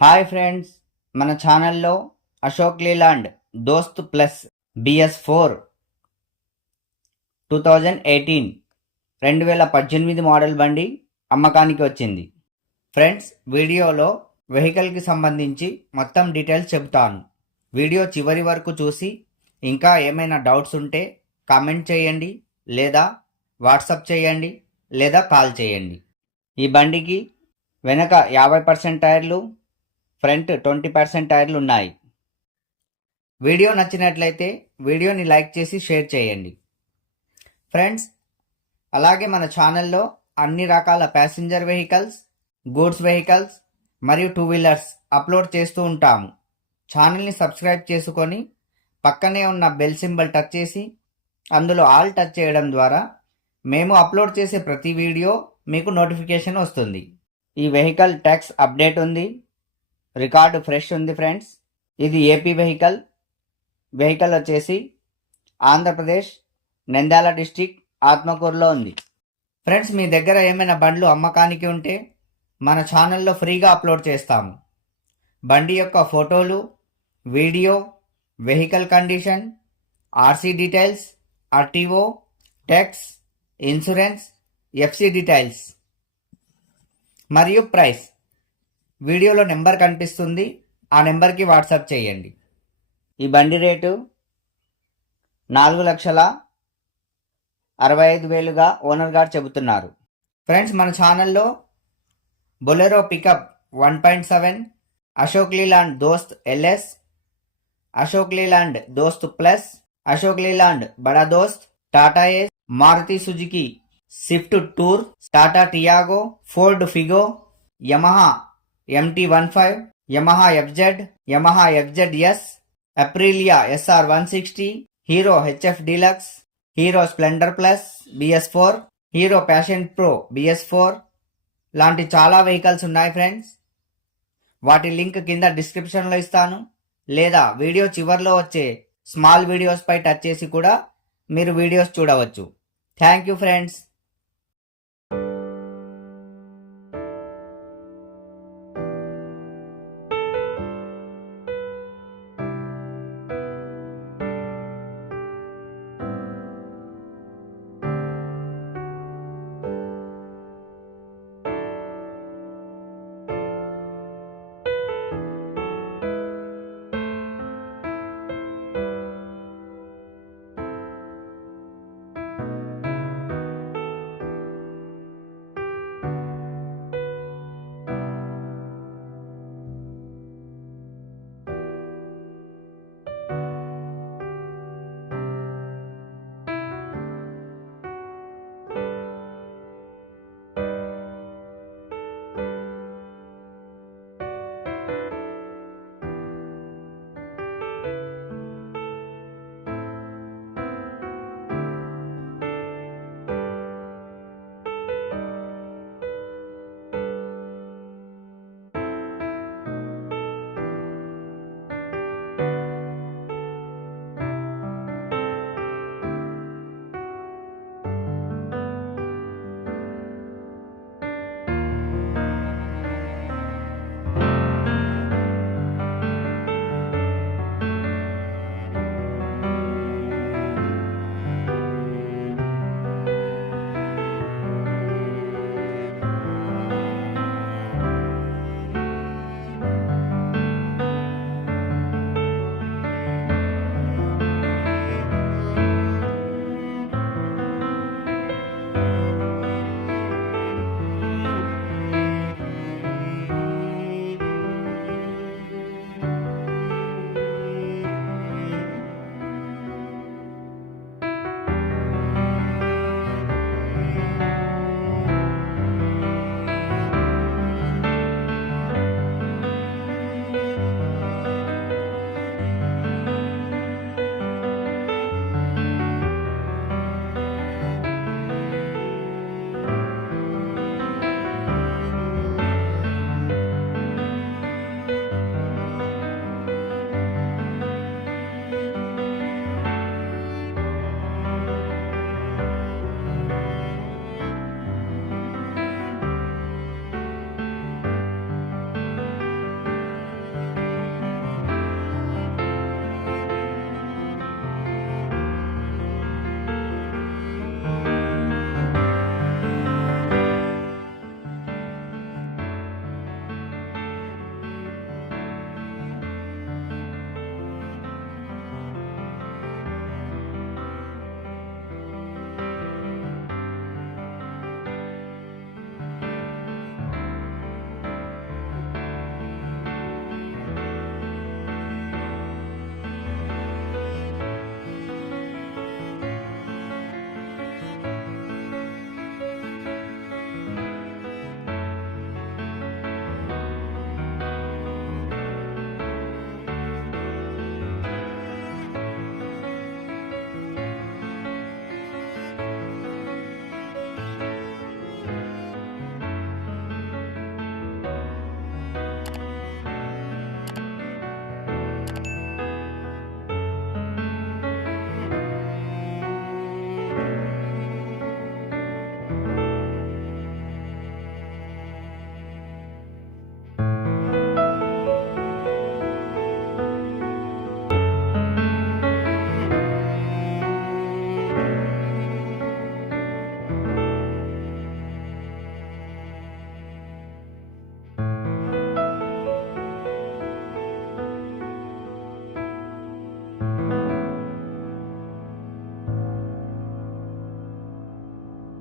Hi friends, మన ఛానల్లో Ashok Leyland Dost plus BS4 2018 2018 model బండి అమ్మకానికి వచ్చింది. ఫ్రెండ్స్, వీడియోలో వెహికల్కి సంబంధించి మొత్తం డీటెయిల్స్ చెబుతాను. వీడియో చివరి వరకు చూసి ఇంకా ఏమైనా డౌట్స్ ఉంటే కామెంట్ చేయండి, లేదా వాట్సాప్ చేయండి, లేదా కాల్ చేయండి. ఈ బండికి వెనక 50% టైర్లు, ఫ్రంట్ 20% టైర్లు ఉన్నాయి. వీడియో నచ్చినట్లయితే వీడియోని లైక్ చేసి షేర్ చేయండి. ఫ్రెండ్స్, అలాగే మన ఛానల్లో అన్ని రకాల ప్యాసింజర్ వెహికల్స్, గూడ్స్ వెహికల్స్ మరియు 2 వీలర్స్ అప్లోడ్ చేస్తూ ఉంటాము. ఛానల్ని సబ్స్క్రైబ్ చేసుకొని పక్కనే ఉన్న బెల్ సింబల్ టచ్ చేసి అందులో ఆల్ టచ్ చేయడం ద్వారా మేము అప్లోడ్ చేసే ప్రతి వీడియో మీకు నోటిఫికేషన్ వస్తుంది. ఈ వెహికల్ ట్యాక్స్ అప్డేట్ ఉంది, రికార్డు ఫ్రెష్ ఉంది. ఫ్రెండ్స్, ఇది ఏపీ వెహికల్ వచ్చేసి ఆంధ్రప్రదేశ్ నంద్యాల డిస్టిక్ ఆత్మకూరులో ఉంది. ఫ్రెండ్స్, మీ దగ్గర ఏమైనా బండ్లు అమ్మకానికి ఉంటే మన ఛానల్లో ఫ్రీగా అప్లోడ్ చేస్తాము. బండి యొక్క ఫోటోలు, video, vehicle condition, RC details, RTO, tax, insurance, FC details మరియు ప్రైస్ వీడియోలో నెంబర్ కనిపిస్తుంది, ఆ నెంబర్కి వాట్సాప్ చేయండి. ఈ బండి రేటు 4,65,000గా ఓనర్ గారు చెబుతున్నారు. ఫ్రెండ్స్, మన ఛానల్లో Bolero pickup 1.7, Ashok Leyland Dost LS, Ashok Leyland Dost plus, Ashok Leyland Bada Dost, Tata Ace, Maruti Suzuki Swift Tour, Tata Tiago, Ford Figo, Yamaha MT-15, Yamaha FZ, Yamaha FZS, Aprilia SR 160, Hero HF deluxe, Hero Splendor plus BS4, Hero Passion Pro BS4 లాంటి చాలా vehicles ఉన్నాయి. Friends, వాటి link కింద డిస్క్రిప్షన్లో ఇస్తాను, లేదా video చివర్లో వచ్చే స్మాల్ వీడియోస్ పై టచ్ చేసి కూడా మీరు వీడియోస్ చూడవచ్చు. Thank you friends.